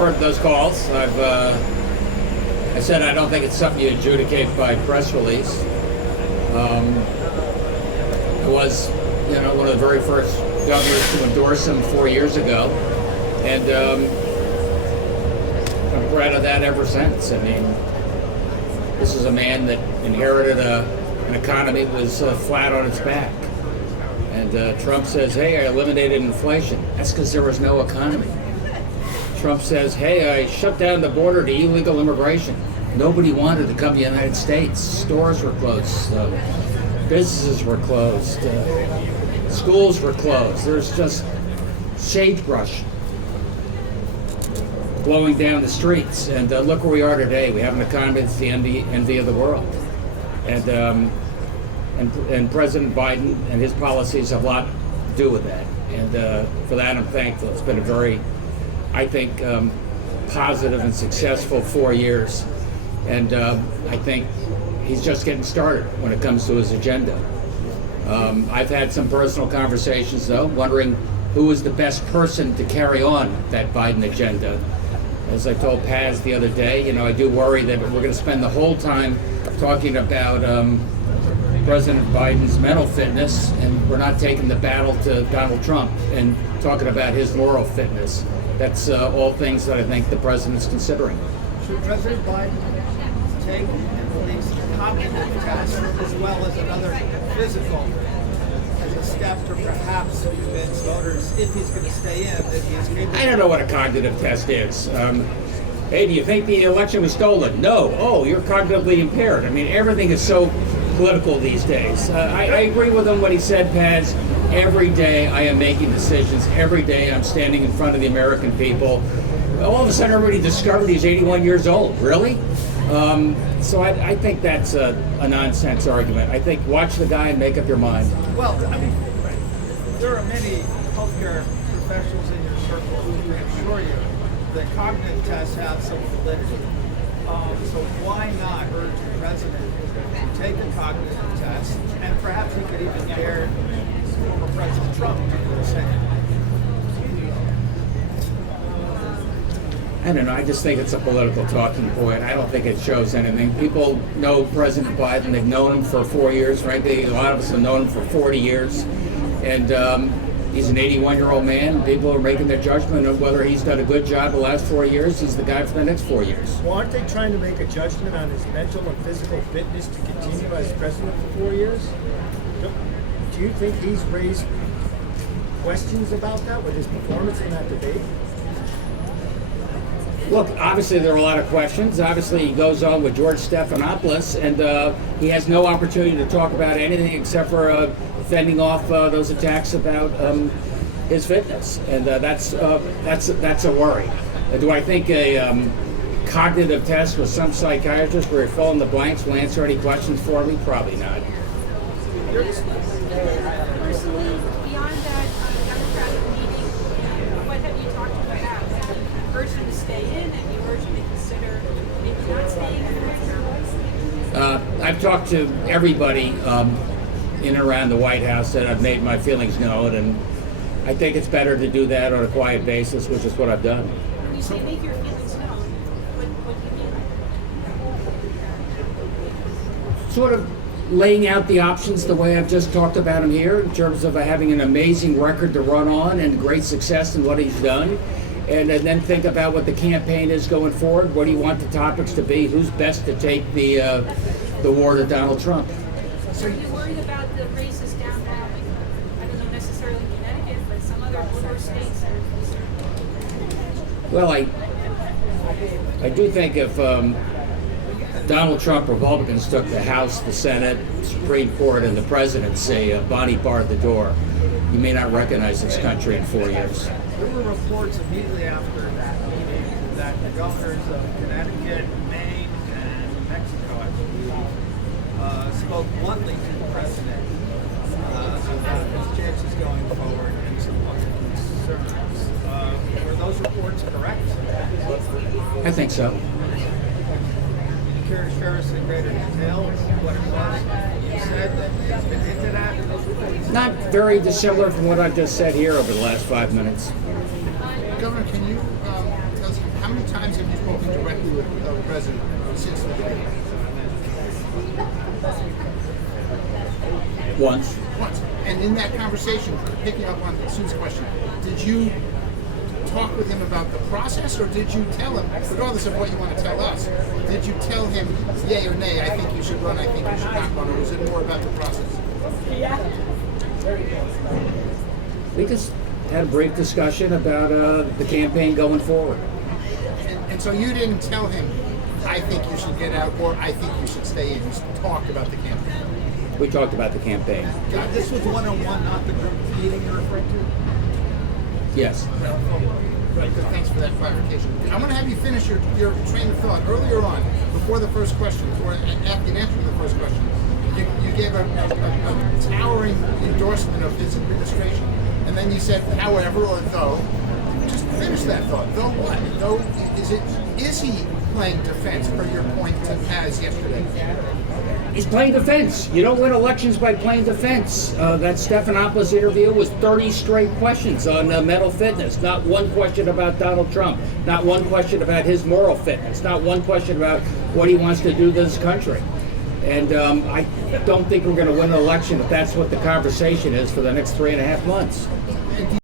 heard those calls. I said I don't think it's something you adjudicate by press release. I was, one of the very first governors to endorse him 4 years ago, and I'm proud of that ever since. I mean, this is a man that inherited an economy that was flat on its back. And Trump says, hey, I eliminated inflation. That's because there was no economy. Trump says, hey, I shut down the border to illegal immigration. Nobody wanted to come to the United States. Stores were closed. Businesses were closed. Schools were closed. There's just sagebrush blowing down the streets. And look where we are today. We have an economy that's the envy of the world. And President Biden and his policies have a lot to do with that. And for that, I'm thankful. It's been a very, I think, positive and successful 4 years. And I think he's just getting started when it comes to his agenda. I've had some personal conversations, though, wondering who is the best person to carry on that Biden agenda. As I told Paz the other day, I do worry that we're going to spend the whole time talking about President Biden's mental fitness, and we're not taking the battle to Donald Trump and talking about his moral fitness. That's all things that I think the president's considering. Should President Biden take at least a cognitive test as well as another physical as a step to perhaps convince voters, if he's going to stay in, that he's capable? I don't know what a cognitive test is. Hey, do you think the election was stolen? No. Oh, you're cognitively impaired. I mean, everything is so political these days. I agree with him when he said, Paz, every day I am making decisions. Every day I'm standing in front of the American people. All of a sudden everybody discovered he's 81 years old. Really? So I think that's a nonsense argument. I think watch the guy and make up your mind. Well, I mean, there are many healthcare professionals in your circle who can assure you that cognitive tests have some validity. So why not urge the president to take a cognitive test, and perhaps he could even dare former President Trump to do the same? I don't know. I just think it's a political talking point. I don't think it shows anything. People know President Biden. They've known him for 4 years, frankly. A lot of us have known him for 40 years. And he's an 81-year-old man. People are making their judgment of whether he's done a good job the last 4 years. He's the guy for the next 4 years. Well, aren't they trying to make a judgment on his mental and physical fitness to continue as president for 4 years? Do you think he's raised questions about that with his performance in that debate? Look, obviously there are a lot of questions. Obviously he goes on with George Stephanopoulos, and he has no opportunity to talk about anything except for fending off those attacks about his fitness, and that's a worry. Do I think a cognitive test with some psychiatrist where you fill in the blanks will answer any questions for me? Probably not. Personally, beyond that Democratic meeting, what have you talked about? Urge him to stay in, and you urge him to consider maybe not staying in? I've talked to everybody in and around the White House, and I've made my feelings known, and I think it's better to do that on a quiet basis, which is what I've done. When you say make your feelings known, what do you mean? Sort of laying out the options the way I've just talked about him here, in terms of having an amazing record to run on and great success in what he's done. And then think about what the campaign is going forward. What do you want the topics to be? Who's best to take the war to Donald Trump? So are you worried about the races down now? Like, I don't know necessarily Connecticut, but some other border states that are concerned? Well, I do think if Donald Trump Republicans took the House, the Senate, Supreme Court, and the presidency, Bonnie barred the door. You may not recognize this country in 4 years. There were reports immediately after that meeting that the governors of Connecticut, Maine, and Mexico, I believe, spoke bluntly to the president about his chances going forward and some other concerns. Were those reports correct? I think so. Care to share us in greater detail what it was you said that has been hinted at in those reports? Not very dissimilar from what I've just said here over the last 5 minutes. Governor, can you tell us how many times have you spoken directly with the president since the debate? Once. Once. And in that conversation, picking up on Sue's question, did you talk with him about the process, or did you tell him, regardless of what you want to tell us, did you tell him, yay or nay, I think you should run, I think you should not run, or was it more about the process? We just had a brief discussion about the campaign going forward. And so you didn't tell him, I think you should get out, or I think you should stay in. You talked about the campaign. We talked about the campaign. This was one-on-one, not the group meeting you're referring to? Yes. Right, good. Thanks for that clarification. I'm going to have you finish your train of thought. Earlier on, before the first question, or after answering the first question, you gave a towering endorsement of his administration. And then you said, however, or though. Just finish that thought. Though what? Though, is he playing defense, per your point to Paz yesterday? He's playing defense. You don't win elections by playing defense. That Stephanopoulos interview was 30 straight questions on mental fitness. Not one question about Donald Trump. Not one question about his moral fitness. Not one question about what he wants to do to this country. And I don't think we're going to win an election if that's what the conversation is for the next 3.5 months.